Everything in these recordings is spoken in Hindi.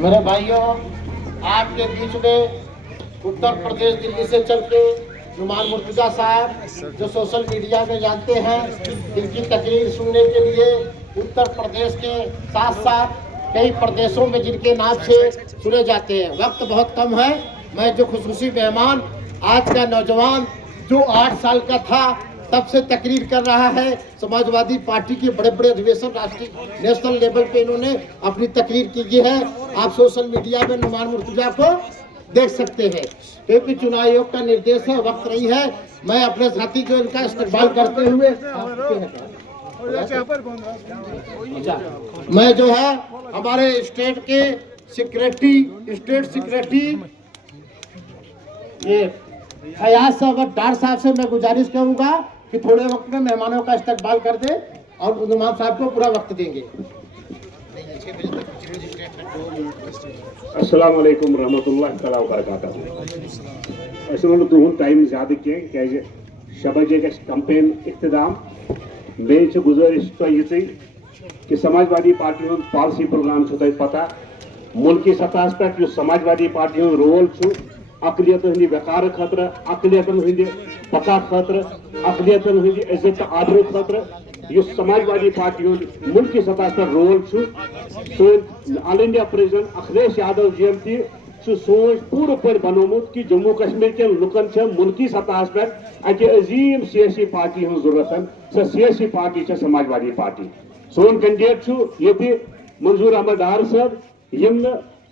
मेरे भाइयों, आपके बीच में उत्तर प्रदेश दिल्ली से चल के नुमान मुर्तजा साहब जो सोशल मीडिया में जानते हैं, इनकी तकरीर सुनने के लिए उत्तर प्रदेश के साथ साथ कई प्रदेशों में जिनके नाम से सुने जाते हैं। वक्त बहुत कम है। मैं जो खुशूसी मेहमान आज का नौजवान जो 8 साल का था तब से तकरीर कर रहा है, समाजवादी पार्टी के बड़े बड़े अधिवेशन राष्ट्रीय नेशनल लेवल पे इन्होंने अपनी तकरीर की है। आप सोशल मीडिया में नुमान मुर्तजा को देख सकते हैं। क्योंकि चुनाव आयोग का निर्देश है, वक्त नहीं है। मैं अपने साथी जो इनका इस्तेमाल करते हुए मैं जो है हमारे स्टेट के स्टेट सेक्रेटरी ये फयाज साहब डार साहब से मैं गुजारिश करूंगा कि थोड़े वक्त में मेहमानों का इस्तकबाल कर दे और नुमान साहब को पूरा वक्त देंगे। अस्सलाम वालेकुम रहमतुल्लाहि तआला व बरकातहू। ऐसे में तुम टाइम ज्यादा क्या 6 बजे गस कैंपेन इख्तिदाम। मे गुजारिश तो ये कि समाजवादी पार्टी पॉलिसी प्रोग्राम पता मुल्की सतह पे समाजवादी पार्टी रोल अकलियत हंद वकार खतर, अकलियतन हंद पका खतर, अकलियतन हंद इज्जत आबरू खतर समाजवादी पार्टी मुल्की सतह पर रोल सोन all India president Akhilesh Yadav ji सोच पूरे पे बनोमुत कि जम्मू कश्मीर के लुकन मुल्की सतह पे अकि अजीम सियासी पार्टी हूँ जरूरत। सो सियासी पार्टी समाजवादी पार्टी। सोन कैंडिडेट ये मंजूर अहमद डार साहब यम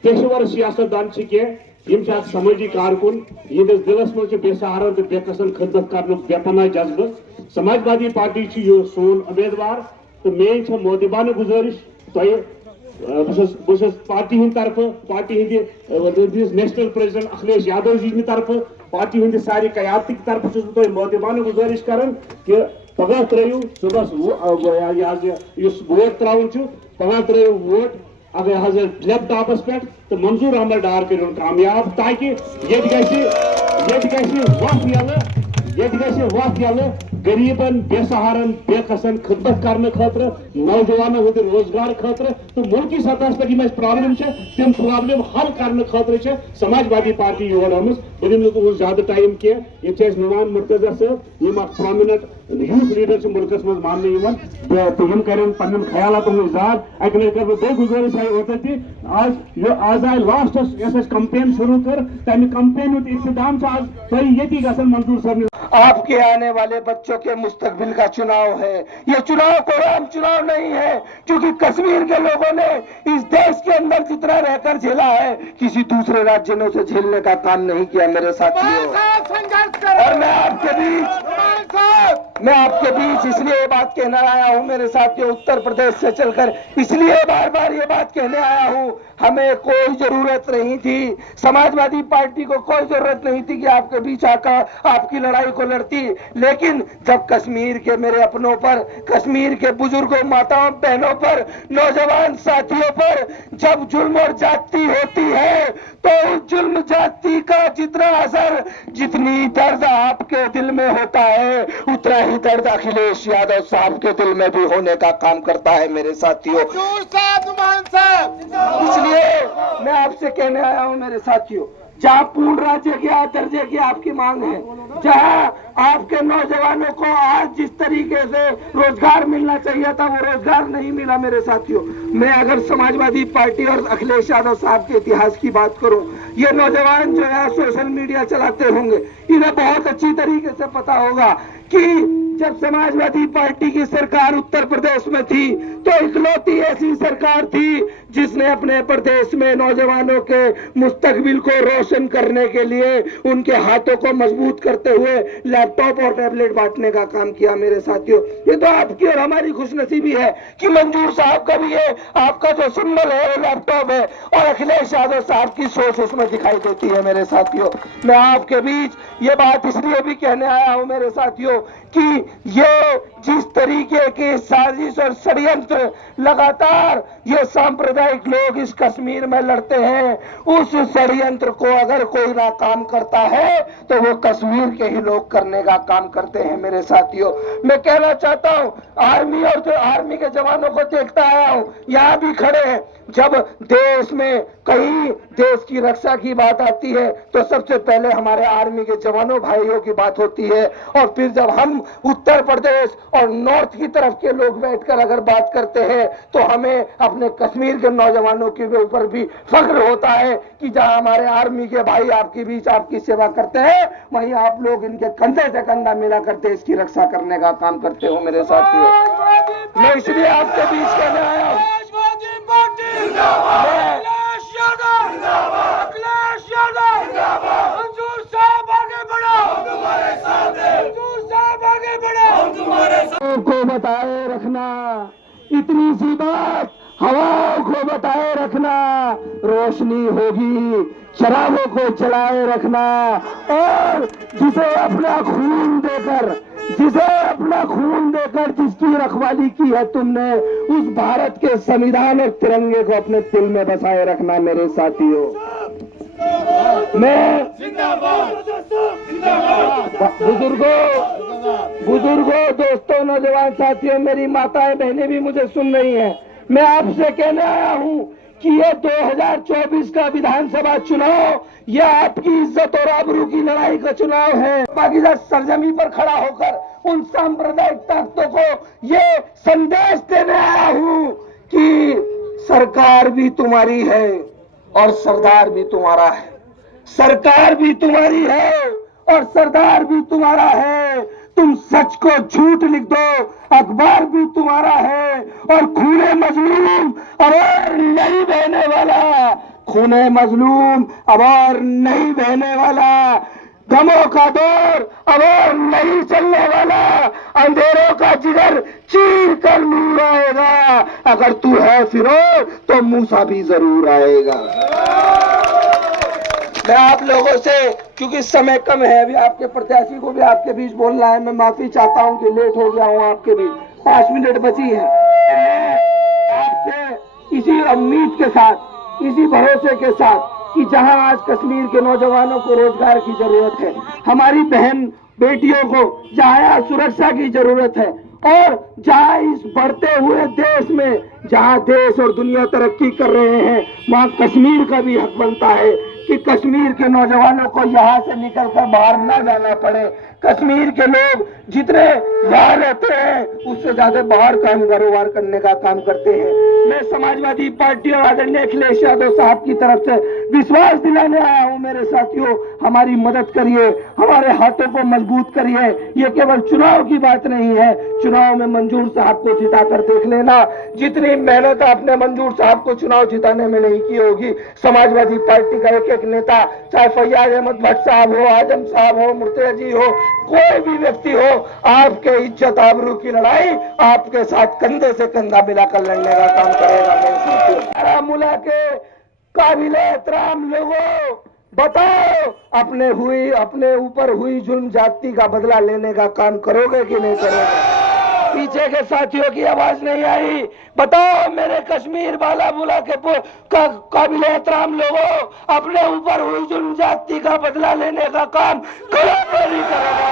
पेशेवर सियासतदान कह समाजी कारकुन यिंदिस दिलस मज बेसहारा तो बेकसन खिदमत कर बेपना जज्बे। समाजवादी पार्टी सोन उम्मीदवार तो मेन मोदिबान गुजारिश बस पार्टी हंद तरफ पार्टी हंद नेशनल प्रेसिडेंट अखिलेश यादव जी तरफ पार्टी हंद सारी कयादत की तरफ मोदिबान गुजारिश कर कि पगह त्रो सुबह वोट त्रावन पगह त्रो वोट अगर हजर लैपटॉपस पे तो मंजूर अहमद डार कर कामयाब ताकि ये वक्त यल गरीबन बेसहारन बेकसन खिदमत करने खतर नौजवानों हंद रोजगार खतर तो मुल्की सतह पे प्रॉब्लम तम प्रॉब्लम हल करने खतर समाजवादी पार्टी योर आम। बह दिम तुम ज्यादा टाइम कह ये नुमान मुर्तजा साहब यम प्रोमिनेंट यूथ लीडर मुल्कस मज मान तो हम करें पन्न ख्यालात इजहार। अकि लटि कर बे गुजारिश आई आज आए लास्टस कंपेन शुरू कर तमें कंपेन इख्तिताम आज तुम ये गसन मंजूर साहब। आपके आने वाले बच्चों के मुस्तकबिल का चुनाव है। ये चुनाव कोई आम चुनाव नहीं है, क्योंकि कश्मीर के लोगों ने इस देश के अंदर जितना रहकर झेला है किसी दूसरे राज्य ने उसे झेलने का काम नहीं किया मेरे साथियों। और मैं आपके बीच इसलिए ये बात कहना आया हूँ मेरे साथियों, उत्तर प्रदेश से चलकर इसलिए बार बार ये बात कहने आया हूँ। हमें कोई जरूरत नहीं थी, समाजवादी पार्टी को कोई जरूरत नहीं थी कि आपके बीच आकर आपकी लड़ाई को लड़ती, लेकिन जब कश्मीर के मेरे अपनों पर, कश्मीर के बुजुर्गों, माताओं, बहनों पर, नौजवान साथियों पर जब जुल्म और जाति होती है तो उस जुल्म जाति का जितना असर, जितनी दर्द आपके दिल में होता है उतना ही दर्द अखिलेश यादव साहब के दिल में भी होने का काम करता है मेरे साथियों। इसलिए मैं आपसे कहने आया हूं मेरे साथियों, जहां पूर्ण राज्य के दर्जे की आपकी मांग है, जहां आपके नौजवानों को आज जिस तरीके से रोजगार मिलना चाहिए था वो रोजगार नहीं मिला मेरे साथियों। मैं अगर समाजवादी पार्टी और अखिलेश यादव साहब के इतिहास की बात करूं, ये नौजवान जो है सोशल मीडिया चलाते होंगे, इन्हें बहुत अच्छी तरीके से पता होगा कि जब समाजवादी पार्टी की सरकार उत्तर प्रदेश में थी तो इकलौती ऐसी सरकार थी जिसने अपने प्रदेश में नौजवानों के मुस्तकबिल को रोशन करने के लिए उनके हाथों को मजबूत करते हुए लैपटॉप और टैबलेट बांटने का काम किया। मेरे साथियों, ये तो आपकी और हमारी खुशनसीबी है कि मंजूर साहब का भी है, आपका जो सिंबल है वो लैपटॉप है और अखिलेश यादव साहब की सोच उसमें दिखाई देती है। मेरे साथियों, मैं आपके बीच ये बात इसलिए भी कहने आया हूं मेरे साथियों कि ये जिस तरीके की साजिश और षड्यंत्र लगातार ये सांप्रदायिक लोग इस कश्मीर में लड़ते हैं, उस षड्यंत्र को अगर कोई नाकाम करता है तो वो कश्मीर के ही लोग करने का काम करते हैं। मेरे साथियों, मैं कहना चाहता हूं, आर्मी और जो आर्मी के जवानों को देखता आया हूं, यहाँ भी खड़े हैं। जब देश में कहीं देश की रक्षा की बात आती है तो सबसे पहले हमारे आर्मी के जवानों भाइयों की बात होती है, और फिर जब हम उत्तर प्रदेश और नॉर्थ की तरफ के लोग बैठकर अगर बात करते हैं तो हमें अपने कश्मीर के नौजवानों के ऊपर भी फख्र होता है कि जहां हमारे आर्मी के भाई आपके बीच आपकी सेवा करते हैं, वहीं आप लोग इनके कंधे से कंधा मिलाकर देश की रक्षा करने का काम करते हो। मेरे साथियों, मैं इसलिए आपके बीच कहने आया हूं, मंजूर साहब आगे बढ़ो, हम तुम्हारे साथ हैं। मंजूर साहब आगे बढ़ो, हम तुम्हारे साथ। को बताए रखना, इतनी सी बात हवाओं को बताए रखना, रोशनी होगी चरागों को जलाए रखना, और जिसे अपना खून देकर जिसकी रखवाली की है तुमने, उस भारत के संविधान और तिरंगे को अपने दिल में बसाए रखना। मेरे साथियों, मैं बुजुर्गों, दोस्तों, नौजवान साथियों, मेरी माताएं बहनें भी मुझे सुन रही हैं, मैं आपसे कहने आया हूं कि ये 2024 का विधानसभा चुनाव ये आपकी इज्जत और आबरू की लड़ाई का चुनाव है। पाकिस्तान सरजमी पर खड़ा होकर उन सांप्रदायिक ताकतों को ये संदेश देने आया हूं कि सरकार भी तुम्हारी है और सरदार भी तुम्हारा है। सरकार भी तुम्हारी है और सरदार भी तुम्हारा है। तुम सच को झूठ लिख दो, अखबार भी तुम्हारा है, और खूने मजलूम अब और नहीं बहने वाला, खूने मजलूम अब और नहीं बहने वाला, गमों का दौर अब और नहीं चलने वाला, अंधेरों का जिगर चीर कर नूर आएगा, अगर तू है फिरौन तो मूसा भी जरूर आएगा। मैं आप लोगों से, क्योंकि समय कम है, अभी आपके प्रत्याशी को भी आपके बीच बोलना है, मैं माफी चाहता हूं कि लेट हो गया हूं आपके बीच, 5 मिनट बची है। आपसे इसी उम्मीद के साथ, इसी भरोसे के साथ कि जहां आज कश्मीर के नौजवानों को रोजगार की जरूरत है, हमारी बहन बेटियों को जहां सुरक्षा की जरूरत है, और जहां इस बढ़ते हुए देश में, जहां देश और दुनिया तरक्की कर रहे हैं, वहां कश्मीर का भी हक बनता है कि कश्मीर के नौजवानों को यहाँ से निकलकर बाहर न जाना पड़े। कश्मीर के लोग जितने यहाँ रहते हैं उससे ज्यादा बाहर काम कारोबार करने का काम करते हैं। मैं समाजवादी पार्टी और आदरणीय अखिलेश यादव साहब की तरफ से विश्वास दिलाने आया हूँ, मेरे साथियों, हमारी मदद करिए, हमारे हाथों को मजबूत करिए। ये केवल चुनाव की बात नहीं है, चुनाव में मंजूर साहब को जिताकर देख लेना। जितनी मेहनत आपने मंजूर साहब को चुनाव जिताने में नहीं की होगी, समाजवादी पार्टी का एक नेता, चाहे फैयाज अहमद भट्ट साहब हो, आजम साहब हो, मुर्तजा जी हो, कोई भी व्यक्ति हो, आपके इज्जत आबरू की लड़ाई आपके साथ कंधे से कंधा मिलाकर लड़ने का काम करेगा। बारामूला के काबिले एहतराम लोगों, बताओ, अपने ऊपर हुई जुल्म ज्यादती का बदला लेने का काम करोगे कि नहीं करोगे? पीछे के साथियों की आवाज नहीं आई। बताओ मेरे कश्मीर बारामूला के काबिल एहतराम लोगों, अपने ऊपर हुई जुल्म ज्यादती का बदला लेने का काम करोगे नहीं करोगे?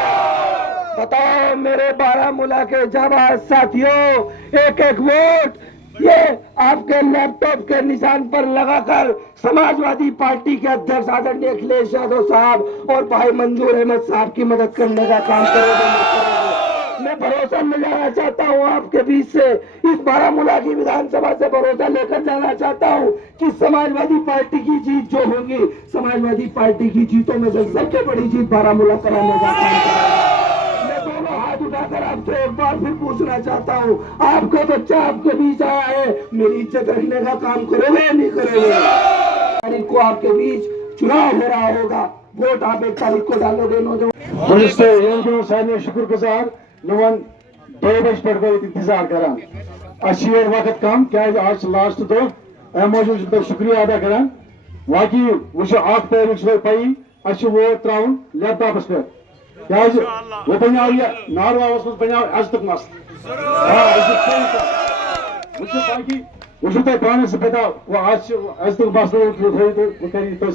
बताओ मेरे बारामूला के जाबाज साथियों, एक एक वोट ये आपके लैपटॉप के निशान पर लगाकर समाजवादी पार्टी के अध्यक्ष आदरणीय अखिलेश यादव साहब और भाई मंजूर अहमद साहब की मदद करने का काम करोगे। मैं भरोसा ले जाना चाहता हूं आपके बीच से, इस बारामूला की विधानसभा से भरोसा लेकर जाना चाहता हूं कि समाजवादी पार्टी की जीत जो होगी, समाजवादी पार्टी की जीतों में से सबसे बड़ी जीत बारामूला कराने का काम करेगा। मैं दोनों हाथ उठाकर आपसे एक बार फिर पूछना चाहता हूँ, आपका बच्चा आपके बीच आया है, मेरी इज्जत रखने का काम करोगे या नहीं करोगे? तारीख को आपके बीच चुनाव हो रहा होगा, वोट आप 1 तारीख को डालोगे नौजवान। सारे शुक्रगुजार नवन 2 बजे पे इंतजार करान वक्त कम क्या आज लास्ट दो अम मौजूद शुक्रिया अदा करान बाकी वो 8 तारीख पई वो त्राउन लैपटॉपस पे क्या वो बनो यह नारवावस मज बनो अजतक मस बाकी वो तुम पान से पता वो आज अजतक मस वो करी तो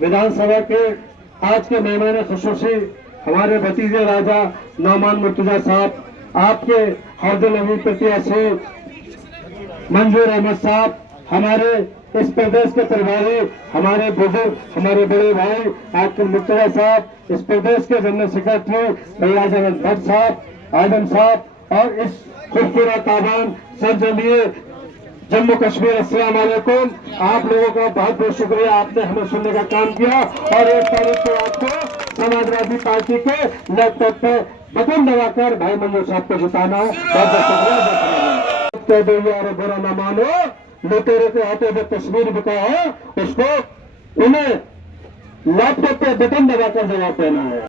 विधानसभा के आज के मेहमान खुसूसी हमारे भतीजे राजा नौमान मुर्तजा साहब, आपके हरदल अमीर प्रत्याशी मंजूर अहमद साहब, हमारे इस प्रदेश के प्रभारी, हमारे बुजुर्ग, हमारे बड़े भाई आपके मुर्तजा साहब, इस प्रदेश के जनरल सेक्रेटरी फैयाज अहमद भट्ट साहब, आदम साहब, और इस खूबसूरत आवाम सरजमीए जम्मू कश्मीर, अस्सलाम वालेकुम। आप लोगों का बहुत बहुत शुक्रिया, आपने हमें सुनने का काम किया और 1 तारीख को आपको समाजवादी पार्टी के लैपटॉप पे बटन दबाकर भाई मंजूर साहब को जिताना है। बहुत बहुत शुक्रिया। और बुरा न मानो, लुटेरे के हाथों में तस्वीर बिका है, उसको उन्हें लैपटॉप पे बटन दबाकर जवाब देना है।